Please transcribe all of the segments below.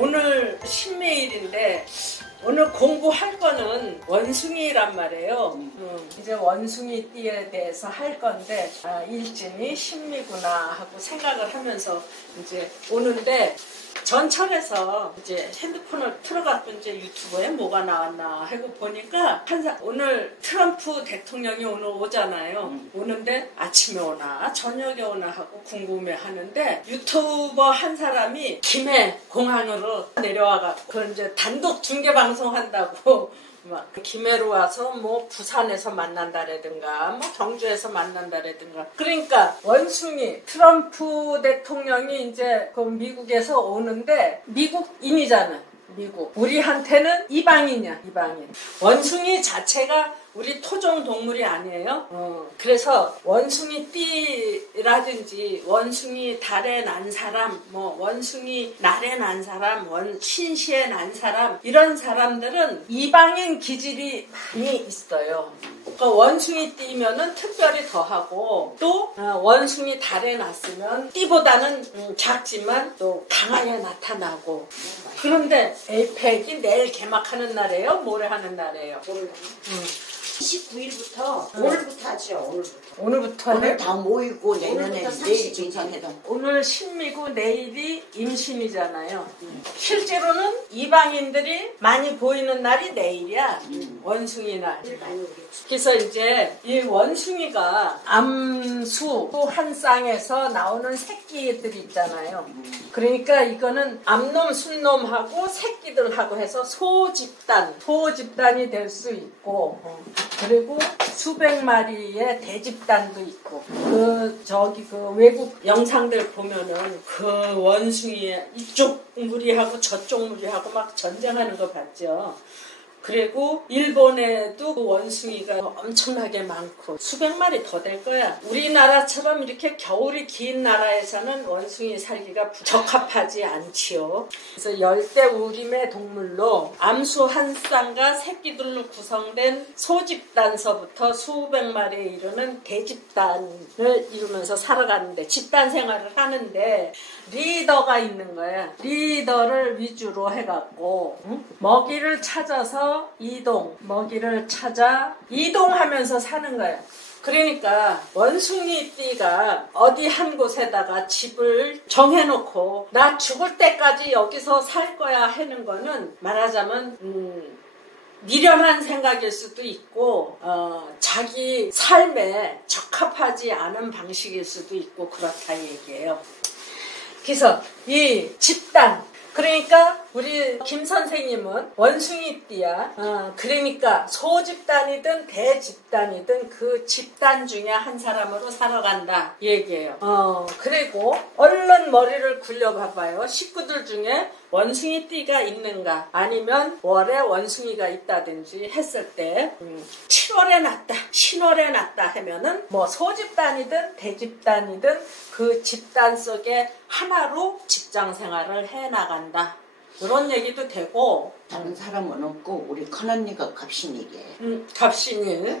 오늘 신메일인데 오늘 공부할 거는 원숭이란 말이에요. 이제 원숭이띠에 대해서 할 건데 일진이 신미구나 하고 생각을 하면서 이제 오는데 전철에서 이제 핸드폰을 틀어갖고 이제 유튜브에 뭐가 나왔나 하고 보니까 오늘 트럼프 대통령이 오늘 오잖아요. 오는데 아침에 오나 저녁에 오나 하고 궁금해 하는데 유튜버 한 사람이 김해 공항으로 내려와갖고 그 이제 단독 중계 방송 한다고 막 김해로 와서 뭐 부산에서 만난다라든가 뭐 경주에서 만난다라든가 그러니까 원숭이 트럼프 대통령이 이제 그 미국에서 오는데 미국인이잖아. 미국 우리한테는 이방인이야. 이방인. 원숭이 자체가 우리 토종 동물이 아니에요. 그래서 원숭이 띠라든지 원숭이 달에 난 사람, 뭐 원숭이 날에 난 사람, 신시에 난 사람 이런 사람들은 이방인 기질이 많이 있어요. 그러니까 원숭이 띠면은 특별히 더하고 또 원숭이 달에 났으면 띠보다는 작지만 또 강하게 나타나고. 그런데 에이펙이 내일 개막하는 날이에요? 모레 하는 날이에요? 29일부터 오늘부터 하죠. 오늘부터 오늘 다 모이고 내년에 내일 정상회담. 오늘 신미고 내일이 임신이잖아요. 실제로는 이방인들이 많이 보이는 날이 내일이야. 원숭이 날. 그래서 이제 이 원숭이가 암수 또 한 쌍에서 나오는 새끼들 있잖아요. 그러니까 이거는 암놈, 순놈하고 새끼들하고 해서 소집단이 될 수 있고 그리고 수백 마리의 대집단도 있고 그 외국 영상들 보면은 그 원숭이 이쪽 무리하고 저쪽 무리하고 막 전쟁하는 거 봤죠. 그리고 일본에도 그 원숭이가 엄청나게 많고 수백 마리 더 될 거야. 우리나라처럼 이렇게 겨울이 긴 나라에서는 원숭이 살기가 적합하지 않지요. 그래서 열대우림의 동물로 암수 한 쌍과 새끼들로 구성된 소집단서부터 수백 마리에 이르는 대집단을 이루면서 살아가는데 집단 생활을 하는데 리더가 있는 거야. 리더를 위주로 해갖고 먹이를 찾아서 먹이를 찾아 이동하면서 사는 거야. 그러니까 원숭이띠가 어디 한 곳에다가 집을 정해놓고 나 죽을 때까지 여기서 살 거야 하는 거는 말하자면 미련한 생각일 수도 있고 자기 삶에 적합하지 않은 방식일 수도 있고 그렇다 얘기예요. 그래서 이 집단 그러니까 우리 김 선생님은 원숭이띠야. 그러니까 소집단이든 대집단이든 그 집단 중에 한 사람으로 살아간다 얘기예요. 그리고 얼른 머리를 굴려봐봐요. 식구들 중에 원숭이띠가 있는가 아니면 월에 원숭이가 있다든지 했을 때 7월에 났다 신월에 났다 하면은 뭐 소집단이든 대집단이든 그 집단 속에 하나로 직장생활을 해나간다. 이런 얘기도 되고 다른 사람은 없고 우리 큰언니가 갑신이게. 갑신이.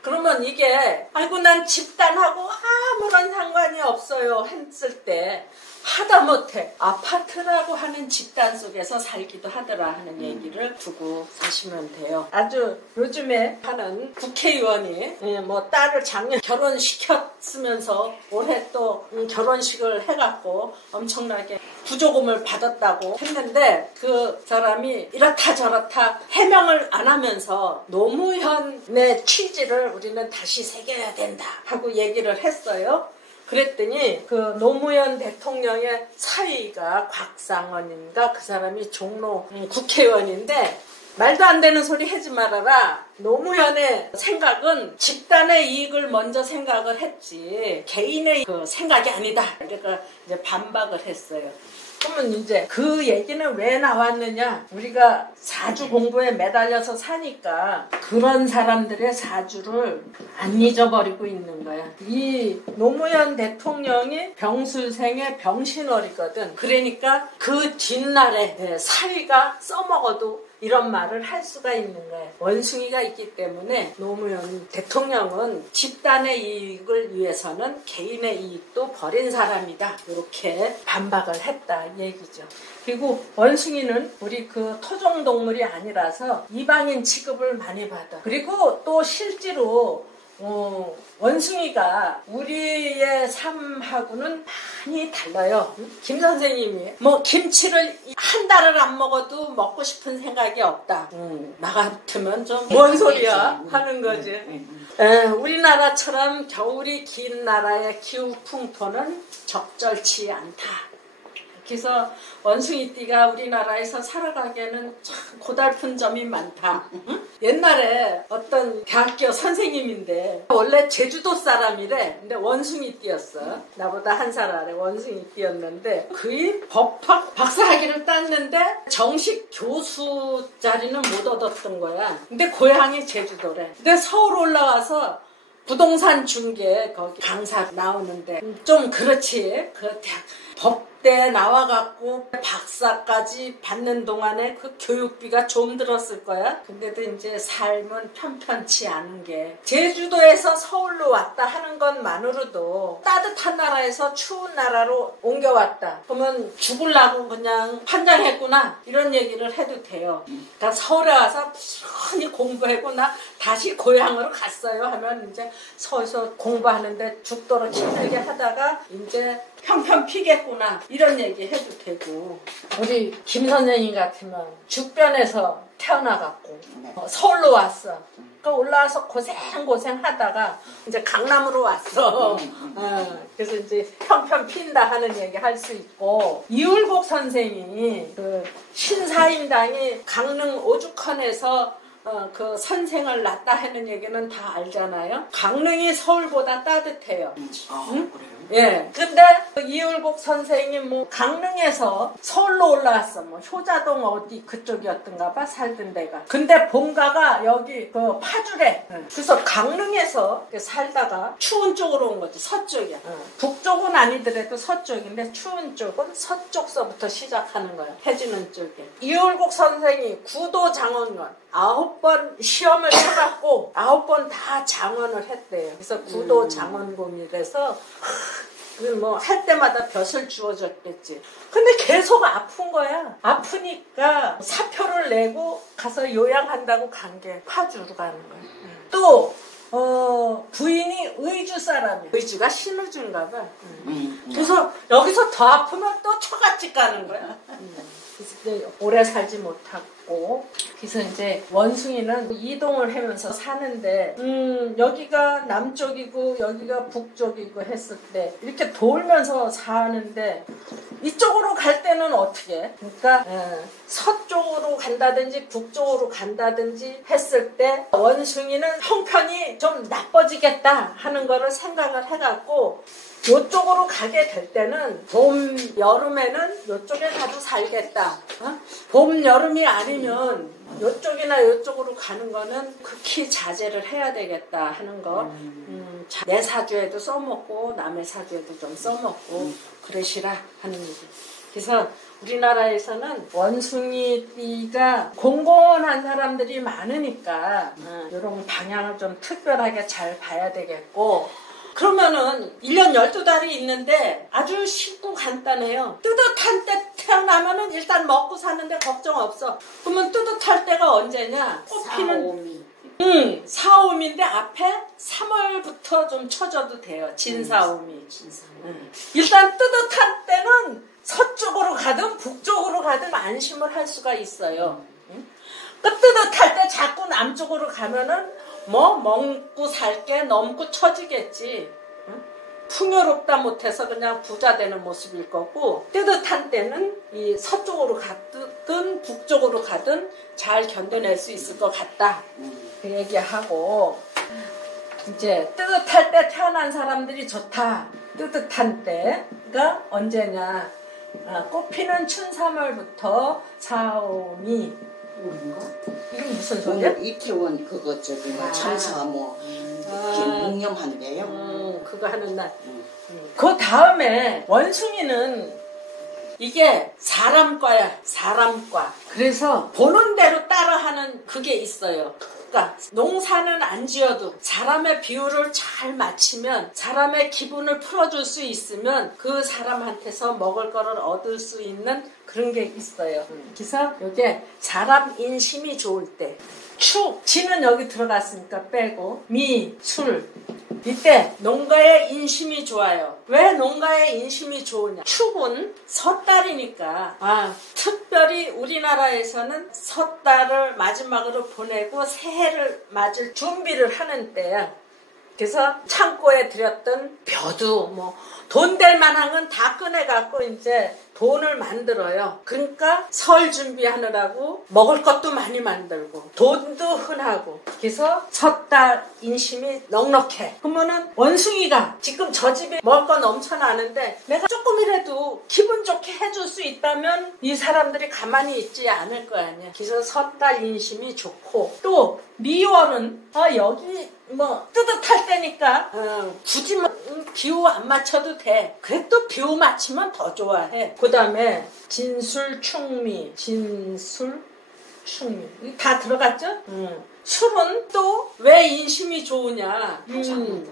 그러면 이게 아이고 난 집단하고 아무런 상관이 없어요 했을 때 하다못해 아파트라고 하는 집단 속에서 살기도 하더라 하는 얘기를 두고 사시면 돼요. 아주 요즘에 하는 국회의원이 뭐 딸을 작년 결혼시켰으면서 올해 또 결혼식을 해갖고 엄청나게 부조금을 받았다고 했는데 그 사람이 이렇다 저렇다 해명을 안 하면서 노무현의 취지를 우리는 다시 새겨야 된다 하고 얘기를 했어요. 그랬더니 그 노무현 대통령의 사위가 곽상원인가 그 사람이 종로 국회의원인데 말도 안 되는 소리 하지 말아라. 노무현의 생각은 집단의 이익을 먼저 생각을 했지 개인의 그 생각이 아니다. 그러니까 이제 반박을 했어요. 그러면 이제 그 얘기는 왜 나왔느냐? 우리가 사주 공부에 매달려서 사니까 그런 사람들의 사주를 안 잊어버리고 있는 거야. 이 노무현 대통령이 병술생의 병신월이거든. 그러니까 그 뒷날에 사위가 써먹어도 이런 말을 할 수가 있는 거예요. 원숭이가 있기 때문에 노무현 대통령은 집단의 이익을 위해서는 개인의 이익도 버린 사람이다. 이렇게 반박을 했다 얘기죠. 그리고 원숭이는 우리 그 토종동물이 아니라서 이방인 취급을 많이 받아. 그리고 또 실제로 원숭이가 우리의 삶하고는 많이 달라요. 김 선생님이 뭐 김치를 한 달을 안 먹어도 먹고 싶은 생각이 없다. 나 같으면 좀 뭔 소리야 하는 거지. 우리나라처럼 겨울이 긴 나라의 기후 풍토는 적절치 않다. 그래서 원숭이띠가 우리나라에서 살아가기에는 참 고달픈 점이 많다. 응? 옛날에 어떤 대학교 선생님인데 원래 제주도 사람이래. 근데 원숭이띠였어. 나보다 한 살 아래 원숭이띠였는데 그의 법학 박사학위를 땄는데 정식 교수 자리는 못 얻었던 거야. 근데 고향이 제주도래. 근데 서울 올라와서 부동산 중개 거기 강사 나오는데 좀 그렇지. 그 대학 법대 나와갖고 박사까지 받는 동안에 그 교육비가 좀 들었을 거야. 근데도 이제 삶은 편편치 않은 게 제주도에서 서울로 왔다 하는 것만으로도 따뜻한 나라에서 추운 나라로 옮겨왔다. 그러면 죽으려고 그냥 판단했구나. 이런 얘기를 해도 돼요. 그러니까 서울에 와서 부지런히 공부하고 나 다시 고향으로 갔어요 하면 이제 서울서 공부하는데 죽도록 힘들게 하다가 이제 평편 피겠구나 이런 얘기 해도 되고 우리 김 선생님 같으면 죽변에서 태어나갖고 서울로 왔어. 그러니까 올라와서 고생 하다가 이제 강남으로 왔어. 그래서 이제 평편 핀다 하는 얘기 할 수 있고 이울곡 선생이 그 신사임당이 강릉 오죽헌에서 그 선생을 낳았다 하는 얘기는 다 알잖아요. 강릉이 서울보다 따뜻해요. 응? 그래요? 예. 근데 이울곡 선생이 뭐 강릉에서 서울로 올라왔어. 뭐 효자동 어디 그쪽이었던가 봐 살던 데가. 근데 본가가 여기 그 파주래. 그래서 강릉에서 살다가 추운 쪽으로 온 거지. 서쪽이야. 북쪽은 아니더라도 서쪽인데 추운 쪽은 서쪽서부터 시작하는 거야. 해지는 쪽에. 이울곡 선생이 구도 장원관 9번 시험을 쳐갖고 9번 다 장원을 했대요. 그래서 구도 장원곰이라서 뭐 할 때마다 벼슬 주어졌겠지. 근데 계속 아픈 거야. 아프니까 사표를 내고 가서 요양한다고 간 게 파주로 가는 거야. 또 부인이 의주 사람이야. 의주가 신의주인가 봐. 그래서 여기서 더 아프면 또 처갓집 가는 거야. 그래서 오래 살지 못하고 그래서 이제 원숭이는 이동을 하면서 사는데 여기가 남쪽이고 여기가 북쪽이고 했을 때 이렇게 돌면서 사는데 이쪽으로 갈 때는 어떻게 해? 그러니까 서쪽으로 간다든지 북쪽으로 간다든지 했을 때 원숭이는 형편이 좀 나빠지겠다 하는 거를 생각을 해갖고 요쪽으로 가게 될 때는 봄, 여름에는 요쪽에 가도 살겠다. 봄, 여름이 아니면 요쪽이나 요쪽으로 가는 거는 극히 자제를 해야 되겠다 하는 거. 내 사주에도 써먹고 남의 사주에도 좀 써먹고 그러시라 하는 얘기. 그래서 우리나라에서는 원숭이띠가 공공한 사람들이 많으니까 이런 방향을 좀 특별하게 잘 봐야 되겠고 그러면은 1년 12달이 있는데 아주 쉽고 간단해요. 뜨뜻한 때 태어나면은 일단 먹고 사는데 걱정 없어. 그러면 뜨뜻할 때가 언제냐? 꽃피는 4호미인데 앞에 3월부터 좀 쳐줘도 돼요. 진사오미. 일단 뜨뜻한 때는 서쪽으로 가든 북쪽으로 가든 안심을 할 수가 있어요. 그 뜨뜻할 때 자꾸 남쪽으로 가면은 뭐 먹고 살게 넘고 처지겠지. 풍요롭다 못해서 그냥 부자 되는 모습일 거고 뜨뜻한 때는 이 서쪽으로 가든 북쪽으로 가든 잘 견뎌낼 수 있을 것 같다. 그 얘기하고 이제 뜨뜻할 때 태어난 사람들이 좋다. 뜨뜻한 때가 언제냐? 꽃피는 춘3월부터 4호미. 이게 무슨 소리야? 이태원 그거 저기 천사 뭐 묵념한대요. 그거 하는 날. 그 다음에 원숭이는 이게 사람과야, 사람과. 그래서 보는 대로 따라하는 그게 있어요. 그러니까 농사는 안 지어도 사람의 비율을 잘 맞추면, 사람의 기분을 풀어줄 수 있으면 그 사람한테서 먹을 거를 얻을 수 있는 그런 게 있어요. 그래서 이게 사람 인심이 좋을 때, 축, 지는 여기 들어갔으니까 빼고, 미, 술. 이때 농가의 인심이 좋아요. 왜 농가의 인심이 좋으냐? 축은 섣달이니까, 특별히 우리나라에서는 섣달을 마지막으로 보내고 새해를 맞을 준비를 하는 때야. 그래서 창고에 들였던 벼도 돈 될 만한 건 다 꺼내갖고 이제 돈을 만들어요. 그러니까 설 준비하느라고 먹을 것도 많이 만들고 돈도 흔하고. 그래서 섣달 인심이 넉넉해. 그러면은 원숭이가 지금 저 집에 먹을 건 넘쳐나는데 내가 조금이라도 기분 좋게 해줄 수 있다면 이 사람들이 가만히 있지 않을 거 아니야. 그래서 섣달 인심이 좋고, 또 미월은 여기 뜨뜻할 때니까 굳이 비유 안 맞춰도 돼. 그래도 비유 맞추면 더 좋아해. 그 다음에 진술, 충미, 진술, 충미 다 들어갔죠? 술은 또 왜 인심이 좋으냐?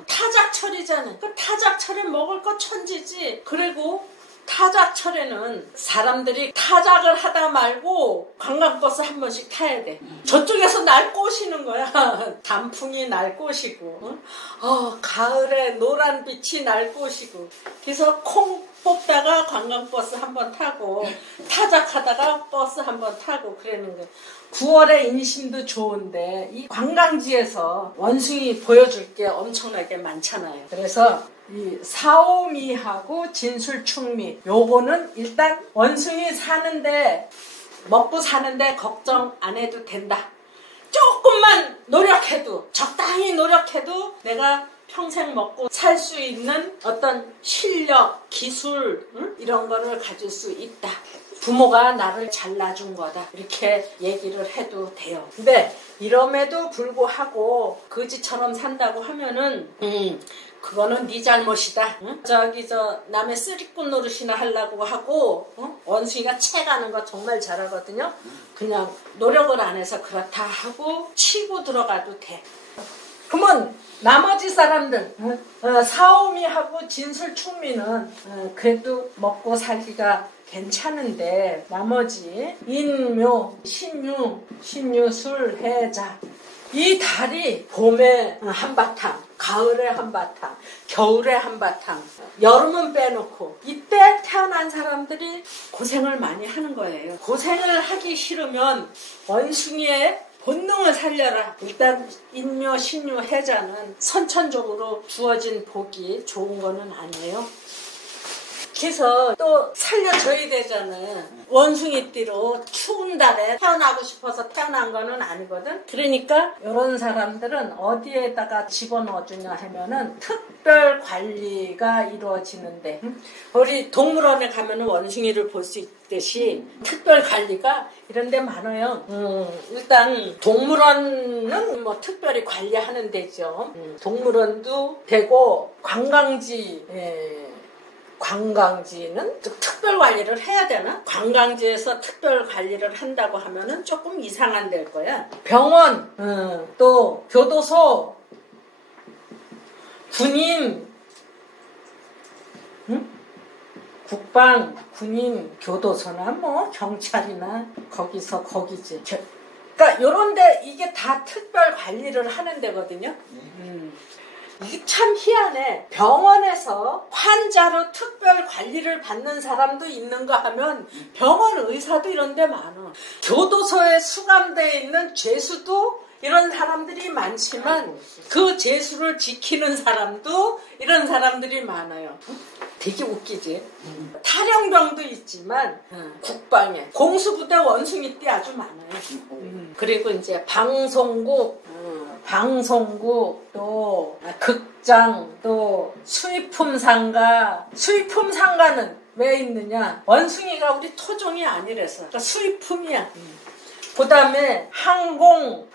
타작철이잖아. 그 타작철에 먹을 거 천지지. 그리고 타작철에는 사람들이 타작을 하다 말고 관광버스 한 번씩 타야 돼. 저쪽에서 날 꼬시는 거야. 단풍이 날 꼬시고, 가을에 노란 빛이 날 꼬시고. 그래서 콩 뽑다가 관광버스 한 번 타고, 타작하다가 버스 한 번 타고 그러는 거야. 9월에 인심도 좋은데 이 관광지에서 원숭이 보여줄 게 엄청나게 많잖아요. 그래서 이 사오미하고 진술충미, 요거는 일단 원숭이 사는데, 먹고 사는데 걱정 안 해도 된다. 조금만 노력해도, 적당히 노력해도 내가 평생 먹고 살 수 있는 어떤 실력, 기술, 이런 거를 가질 수 있다. 부모가 나를 잘라준 거다. 이렇게 얘기를 해도 돼요. 근데 이럼에도 불구하고 거지처럼 산다고 하면은 그거는 네 잘못이다. 응? 남의 쓰리꾼 노릇이나 하려고 하고, 원숭이가 채가는 거 정말 잘하거든요. 그냥 노력을 안 해서 그렇다 하고 치고 들어가도 돼. 그러면 나머지 사람들, 사오미하고 진술충미는 그래도 먹고 살기가 괜찮은데, 나머지 인묘, 신유, 술, 해자, 이 달이 봄에 한바탕, 가을에 한바탕, 겨울에 한바탕, 여름은 빼놓고, 이때 태어난 사람들이 고생을 많이 하는 거예요. 고생을 하기 싫으면 원숭이의 본능을 살려라. 일단 인묘, 신유, 해자는 선천적으로 주어진 복이 좋은 거는 아니에요. 그래서 또 살려줘야 되잖아요. 원숭이띠로 추운 달에 태어나고 싶어서 태어난 거는 아니거든. 그러니까 이런 사람들은 어디에다가 집어넣어주냐 하면은 특별 관리가 이루어지는데, 우리 동물원에 가면은 원숭이를 볼 수 있듯이 특별 관리가 이런 데 많아요. 일단 동물원은 특별히 관리하는 데죠. 동물원도 되고, 관광지는 특별 관리를 해야 되나? 관광지에서 특별 관리를 한다고 하면은 조금 이상한 데일 거야. 병원, 또 교도소, 군인, 국방, 군인, 교도소나 경찰이나 거기지. 그러니까 요런데 이게 다 특별 관리를 하는 데거든요. 이게 참 희한해. 병원에서 환자로 특별 관리를 받는 사람도 있는가 하면 병원 의사도 이런 데 많아. 교도소에 수감되어 있는 죄수도 이런 사람들이 많지만 그 죄수를 지키는 사람도 이런 사람들이 많아요. 되게 웃기지. 탈영병도 있지만 국방에 공수부대 원숭이띠 아주 많아요. 그리고 이제 방송국, 또 극장, 또 수입품 상가. 수입품 상가는 왜 있느냐? 원숭이가 우리 토종이 아니라서. 그러니까 수입품이야. 그 다음에 항공,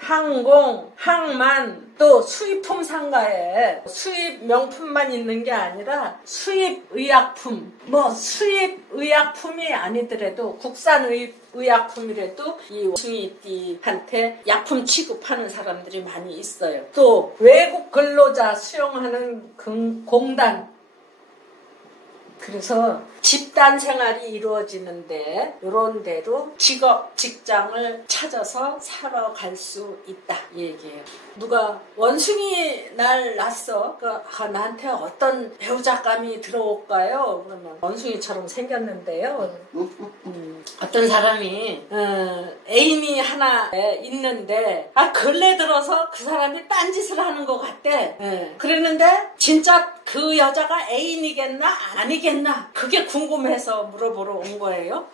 항만, 또 수입품 상가에 수입 명품만 있는 게 아니라 수입 의약품, 뭐 수입 의약품이 아니더라도 국산 의약품이라도 이 원숭이띠한테 약품 취급하는 사람들이 많이 있어요. 또 외국 근로자 수용하는 공단, 그래서 집단 생활이 이루어지는데 이런 데로 직장을 찾아서 살아갈 수 있다 이 얘기예요. 누가 원숭이 날 낳았어. 나한테 어떤 배우자감이 들어올까요? 그러면 원숭이처럼 생겼는데요. 어떤 사람이 애인이 하나 있는데 근래 들어서 그 사람이 딴짓을 하는 것 같대. 그랬는데 진짜 그 여자가 애인이겠나 아니겠나 그게 궁금해서 물어보러 온 거예요.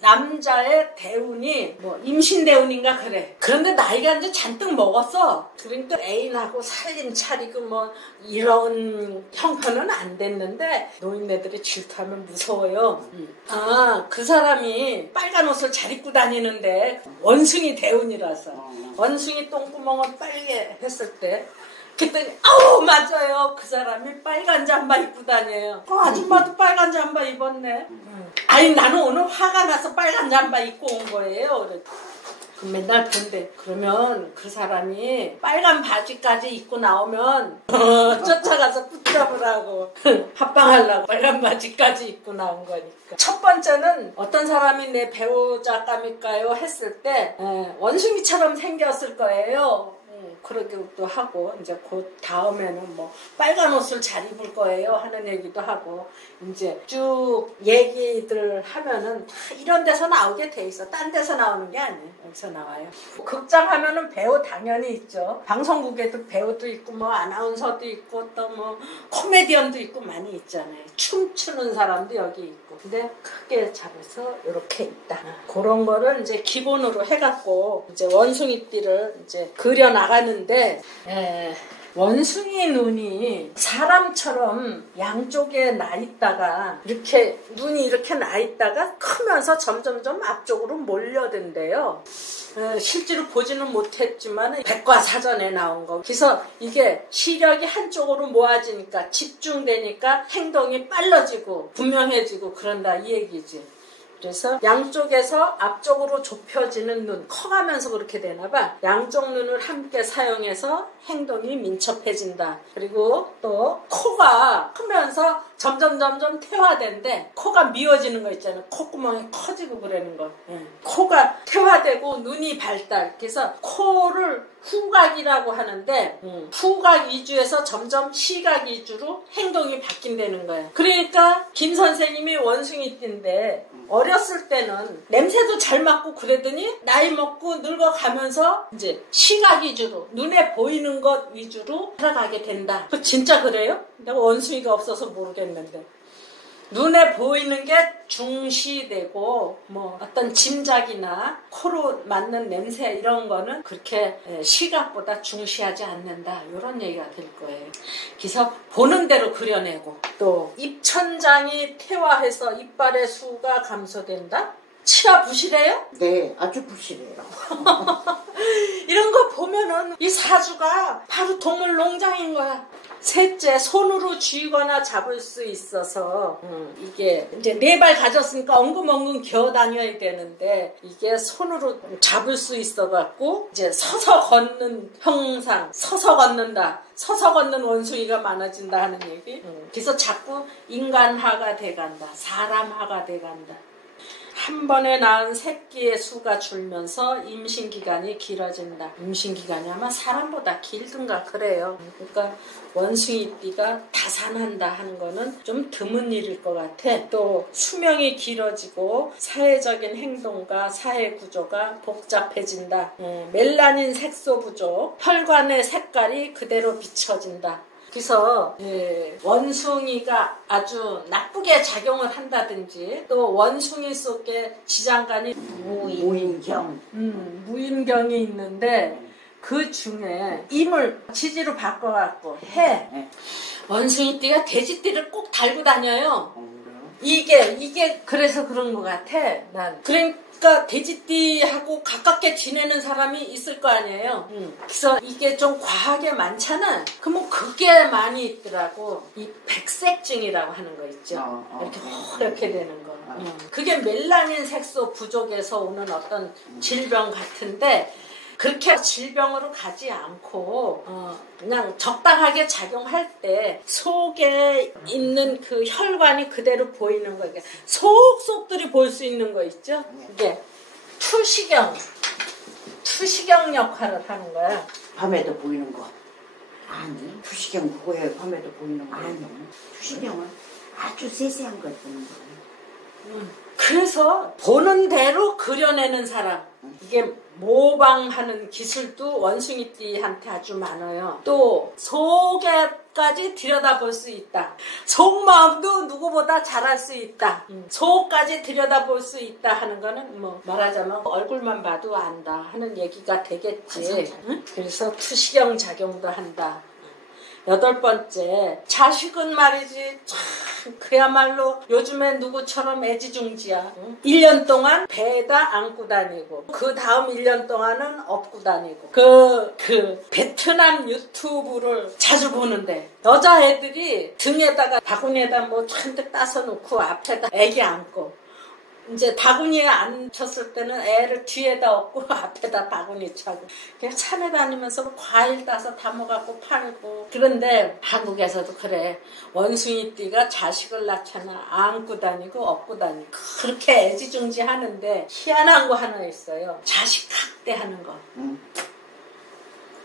남자의 대운이 뭐 임신 대운인가 그래. 그런데 나이가 이제 잔뜩 먹었어. 그러니까 애인하고 살림 차리고 뭐 이런 형편은 안 됐는데 노인네들이 질투하면 무서워요. 그 사람이 빨간 옷을 잘 입고 다니는데 원숭이 대운이라서 원숭이 똥구멍을 빨개 했을 때 그랬더니 맞아요. 그 사람이 빨간 잠바 입고 다녀요. 아줌마도 빨간 잠바 입었네. 아니 나는 오늘 화가 나서 빨간 잠바 입고 온 거예요. 그 맨날 본대. 그러면 그 사람이 빨간 바지까지 입고 나오면 쫓아가서 붙잡으라고 합방하려고 빨간 바지까지 입고 나온 거니까. 첫 번째는 어떤 사람이 내 배우자감일까요 했을 때 원숭이처럼 생겼을 거예요. 그러기도 하고 이제 그 다음에는 뭐 빨간 옷을 잘 입을 거예요 하는 얘기도 하고 이제 쭉 얘기들 하면은 다 이런 데서 나오게 돼 있어. 딴 데서 나오는 게 아니에요. 여기서 나와요. 극장 하면은 배우 당연히 있죠. 방송국에도 배우도 있고 뭐 아나운서도 있고 또 뭐 코미디언도 있고 많이 있잖아요. 춤추는 사람도 여기 있고. 근데 크게 잡아서 이렇게 있다. 그런 거를 이제 기본으로 해갖고 이제 원숭이띠를 이제 그려 나가는데 원숭이 눈이 사람처럼 양쪽에 나 있다가 이렇게 눈이 이렇게 나 있다가 크면서 점점점 앞쪽으로 몰려든대요. 실제로 보지는 못했지만 백과사전에 나온 거. 그래서 이게 시력이 한쪽으로 모아지니까 집중되니까 행동이 빨라지고 분명해지고 그런다 이 얘기지. 그래서 양쪽에서 앞쪽으로 좁혀지는 눈, 커가면서 그렇게 되나봐. 양쪽 눈을 함께 사용해서 행동이 민첩해진다. 그리고 또 코가 크면서 점점 퇴화된대. 코가 미어지는 거 있잖아요. 콧구멍이 커지고 그러는 거. 코가 퇴화되고 눈이 발달. 그래서 코를 후각이라고 하는데 후각 위주에서 점점 시각 위주로 행동이 바뀐다는 거예요. 그러니까 김 선생님이 원숭이띠인데 어렸을 때는 냄새도 잘 맡고 그러더니 나이 먹고 늙어가면서 이제 시각 위주로 눈에 보이는 것 위주로 살아가게 된다. 진짜 그래요? 내가 원숭이가 없어서 모르겠는데 눈에 보이는 게 중시되고 뭐 어떤 짐작이나 코로 맡는 냄새 이런 거는 그렇게 시각보다 중시하지 않는다 이런 얘기가 될 거예요. 그래서 보는 대로 그려내고 또 입천장이 퇴화해서 이빨의 수가 감소된다? 치아 부실해요? 네, 아주 부실해요. 이런 거 보면은 이 사주가 바로 동물 농장인 거야. 셋째, 손으로 쥐거나 잡을 수 있어서 이게 이제 4발 가졌으니까 엉금엉금 기어 다녀야 되는데 이게 손으로 잡을 수 있어갖고 이제 서서 걷는 형상, 서서 걷는다. 서서 걷는 원숭이가 많아진다 하는 얘기. 그래서 자꾸 인간화가 돼간다. 사람화가 돼간다. 한 번에 낳은 새끼의 수가 줄면서 임신기간이 길어진다. 임신기간이 아마 사람보다 길든가 그래요. 그러니까 원숭이띠가 다산한다 하는 거는 좀 드문 일일 것 같아. 또 수명이 길어지고 사회적인 행동과 사회구조가 복잡해진다. 멜라닌 색소 부족, 혈관의 색깔이 그대로 비춰진다. 그래서 원숭이가 아주 나쁘게 작용을 한다든지 또 원숭이 속에 지장간이 무인경이 있는데 그 중에 임을 지지로 바꿔갖고 해. 원숭이띠가 돼지띠를 꼭 달고 다녀요. 이게 그래서 그런 것 같아. 난 그러니까 그러니까 돼지띠하고 가깝게 지내는 사람이 있을 거 아니에요. 그래서 이게 좀 과하게 많잖아. 그러면 그게 많이 있더라고. 이 백색증이라고 하는 거 있죠. 이렇게 되는 거. 그게 멜라닌 색소 부족에서 오는 어떤 질병 같은데, 그렇게 질병으로 가지 않고 그냥 적당하게 작용할 때 속에 있는 그 혈관이 그대로 보이는 거, 속속들이 볼 수 있는 거 있죠. 이게 투시경 역할을 하는 거야. 밤에도 보이는 거. 아니, 투시경 그거에 밤에도 보이는 거. 아니요. 투시경은 아주 세세한 걸 보는 거예요. 그래서 보는 대로 그려내는 사람, 이게 모방하는 기술도 원숭이띠한테 아주 많아요. 또 속에까지 들여다볼 수 있다. 속마음도 누구보다 잘할 수 있다. 속까지 들여다볼 수 있다 하는 거는 뭐 말하자면 얼굴만 봐도 안다 하는 얘기가 되겠지. 그래서 투시경 작용도 한다. 8번째, 자식은 말이지 참 그야말로 요즘에 누구처럼 애지중지야. 1년 동안 배에다 안고 다니고 그 다음 1년 동안은 업고 다니고 그 베트남 유튜브를 자주 보는데 여자애들이 등에다가 바구니에다 뭐 잔뜩 따서 놓고 앞에다 애기 안고, 이제 바구니에 앉혔을 때는 애를 뒤에다 업고 앞에다 바구니 차고 그냥 산에 다니면서 과일 따서 담아갖고 팔고. 그런데 한국에서도 그래. 원숭이띠가 자식을 낳잖아. 안고 다니고 업고 다니고 그렇게 애지중지 하는데 희한한 거 하나 있어요. 자식 학대하는 거.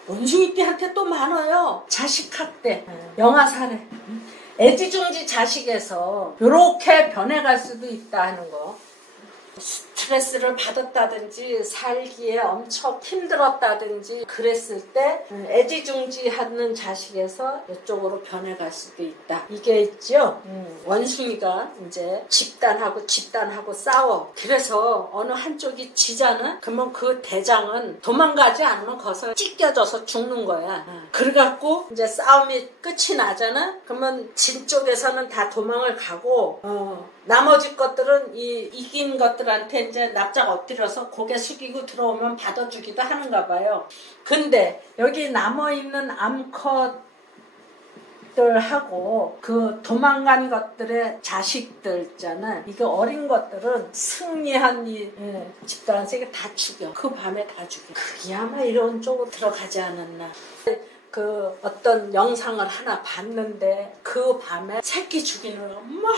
원숭이띠한테 또 많아요. 자식 학대. 영아 살해. 애지중지 자식에서 이렇게 변해갈 수도 있다 하는 거. 스트레스를 받았다든지 살기에 엄청 힘들었다든지 그랬을 때 애지중지하는 자식에서 이쪽으로 변해갈 수도 있다. 이게 있죠. 원숭이가 이제 집단하고 싸워. 그래서 어느 한쪽이 지잖아. 그러면 그 대장은 도망가지 않으면 거기서 찢겨져서 죽는 거야. 그래갖고 이제 싸움이 끝이 나잖아. 그러면 진 쪽에서는 다 도망을 가고 나머지 것들은 이긴 것들한테 이제 납작 엎드려서 고개 숙이고 들어오면 받아주기도 하는가 봐요. 근데 여기 남아있는 암컷들하고 그 도망간 것들의 자식들 있잖아. 이게 어린 것들은 승리한 이 집단에게 다 죽여. 그 밤에 다 죽여. 그게 아마 이런 쪽으로 들어가지 않았나. 그 어떤 영상을 하나 봤는데 그 밤에 새끼 죽이는 거 막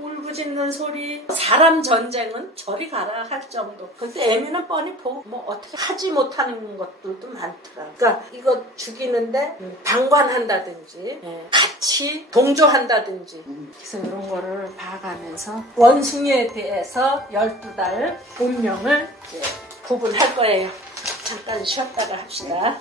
울부짖는 소리. 사람 전쟁은 저리 가라 할 정도. 근데 애미는 뻔히 보고 뭐 어떻게 하지 못하는 것들도 많더라. 그러니까 이거 죽이는데 방관한다든지 같이 동조한다든지. 그래서 이런 거를 봐가면서 원숭이에 대해서 12달 운명을 이제 구분할 거예요. 잠깐 쉬었다가 합시다.